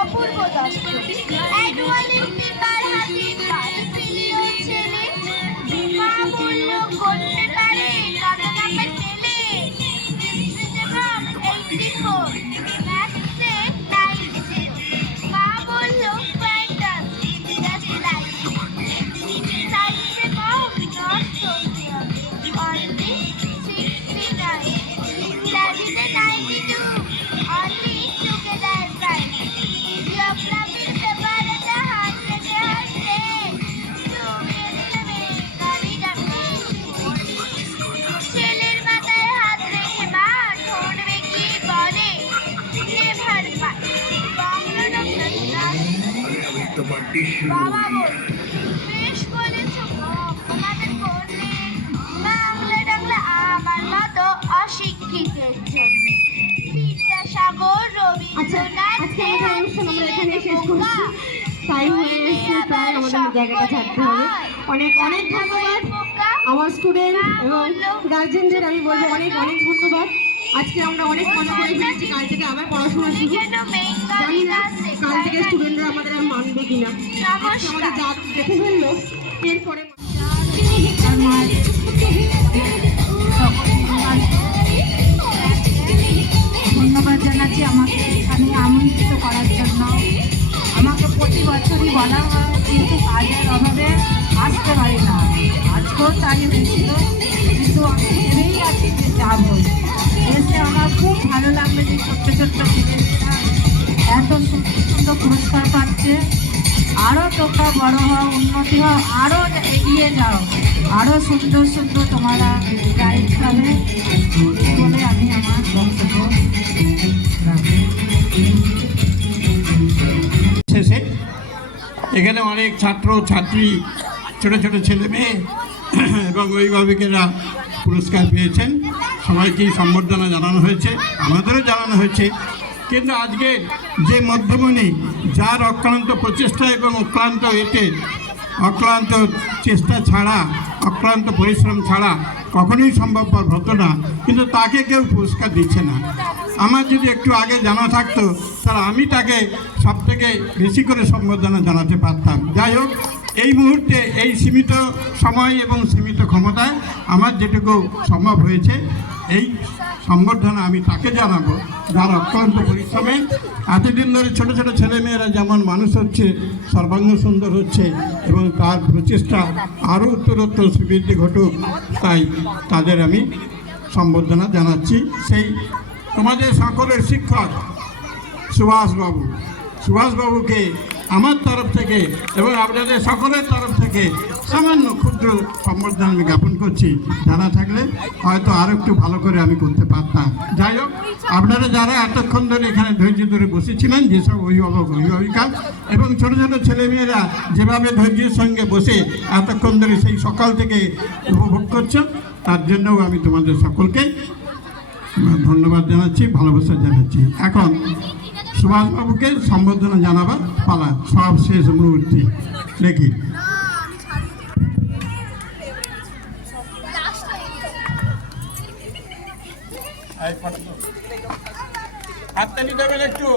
অপূর্ব দর্শন। এক অলিম্পিকার হাতে কাজ ফেলিও ছেলে, মা বলল করতে পারে কত নাম্বার পেলে। যেমন 84, ম্যাথসে 90, মা বলল ফ্যান্টাস্টিক, জাস্ট লাইক সায়েন্সে কম নট চলতে হবে, অনলি 69, ইংরাজিতে 92, অনলি টুগেদার প্রাইম, জিওগ্রাফির পেপারেতে 100 ডুবিয়ে দিলে গাড়ি যাবে। ছেলের মাথায় হাত রেখে মা ধরবে কি বলে, নেভার মাইন্ড, বাবা বলল বেশ বলেছ গো, আমাদের করলে বাংলা টাংলা আমার মতো অশিক্ষিতের জন্য। বিদ্যাসাগর, রবীন্দ্রনাথ, টাইম হয়ে এসেছে, তাই আমাদের জায়গাটা ছাড়তে হবে। অনেক অনেক ধন্যবাদ আমার স্টুডেন্ট এবং গার্জেনদের। আমি বলবো অনেক অনেক ধন্যবাদ। আজকে আমরা অনেক মজা করে ফেলেছি, কাল থেকে আবার পড়াশোনা শুরু। জানি না কাল থেকে স্টুডেন্টরা আমাদের আর মানবে কিনা। আমাদের যা দেখে ফেললো এরপরে ধন্যবাদ জানাচ্ছি আমাকে এখানে আমন্ত্রিত করার জন্য। আমাকে প্রতি বছরই বলা হয়, কিন্তু কাজের অভাবে আসতে পারি না। আজকেও তাই হয়েছিল, কিন্তু আমি ভেবেই আছি যে যাবো। এসে আমার খুব ভালো লাগলো যে ছোট্ট ছোট্ট ছেলেমেয়েরা এত সুন্দর সুন্দর পুরস্কার পাচ্ছে। আরও তোমরা বড় হও, উন্নতি হও, আরও এগিয়ে যাও, আরও সুন্দর সুন্দর তোমরা গাইড পাবে বলে আমি আমার বক্তব্য শেষে এখানে অনেক ছাত্র ছাত্রী, ছোট ছোট ছেলে মেয়ে এবং অভিভাবকেরা পুরস্কার পেয়েছেন। সবাইকেই সম্বর্ধনা জানানো হয়েছে, আমাদেরও জানানো হয়েছে। কিন্তু আজকে যে মধ্যমণি, যার অক্লান্ত প্রচেষ্টা এবং অক্লান্ত চেষ্টা ছাড়া, অক্লান্ত পরিশ্রম ছাড়া কখনোই সম্ভবপর হতো না, কিন্তু তাকে কেউ পুরস্কার দিচ্ছে না। আমার যদি একটু আগে জানা থাকতো তাহলে আমি তাকে সবথেকে বেশি করে সম্বর্ধনা জানাতে পারতাম। যাই হোক, এই মুহূর্তে এই সীমিত সময় এবং সীমিত ক্ষমতায় আমার যেটুকু সম্ভব হয়েছে, এই সম্বর্ধনা আমি তাকে জানাবো যার অক্লান্ত পরিশ্রমে এতদিন ধরে ছোট ছোট ছেলেমেয়েরা যেমন মানুষ হচ্ছে, সর্বাঙ্গ সুন্দর হচ্ছে এবং তার প্রচেষ্টা আরও উত্তরোত্তর শ্রীবৃদ্ধি ঘটুক, তাই তাদের আমি সম্বর্ধনা জানাচ্ছি। সেই তোমাদের সকলের শিক্ষক সুভাষবাবুকে আমার তরফ থেকে এবং আপনাদের সকলের তরফ থেকে সামান্য ক্ষুদ্র সম্বর্ধনা আমি জ্ঞাপন করছি। জানা থাকলে হয়তো আরও একটু ভালো করে আমি করতে পারতাম। যাই হোক, আপনারা যারা এতক্ষণ ধরে এখানে ধৈর্য ধরে বসেছিলেন, যেসব অভিভাবক অভিভাবিকা এবং ছোটো ছোটো ছেলেমেয়েরা যেভাবে ধৈর্যের সঙ্গে বসে এতক্ষণ ধরে সেই সকাল থেকে উপভোগ করছো, তার জন্যও আমি তোমাদের সকলকে ধন্যবাদ জানাচ্ছি, ভালোবাসা জানাচ্ছি। এখন সুভাষবাবুকে সম্বর্ধনা জানাবার পালা, সব শেষ মুহূর্তে দেখি। হাততালি দেবেন একটু।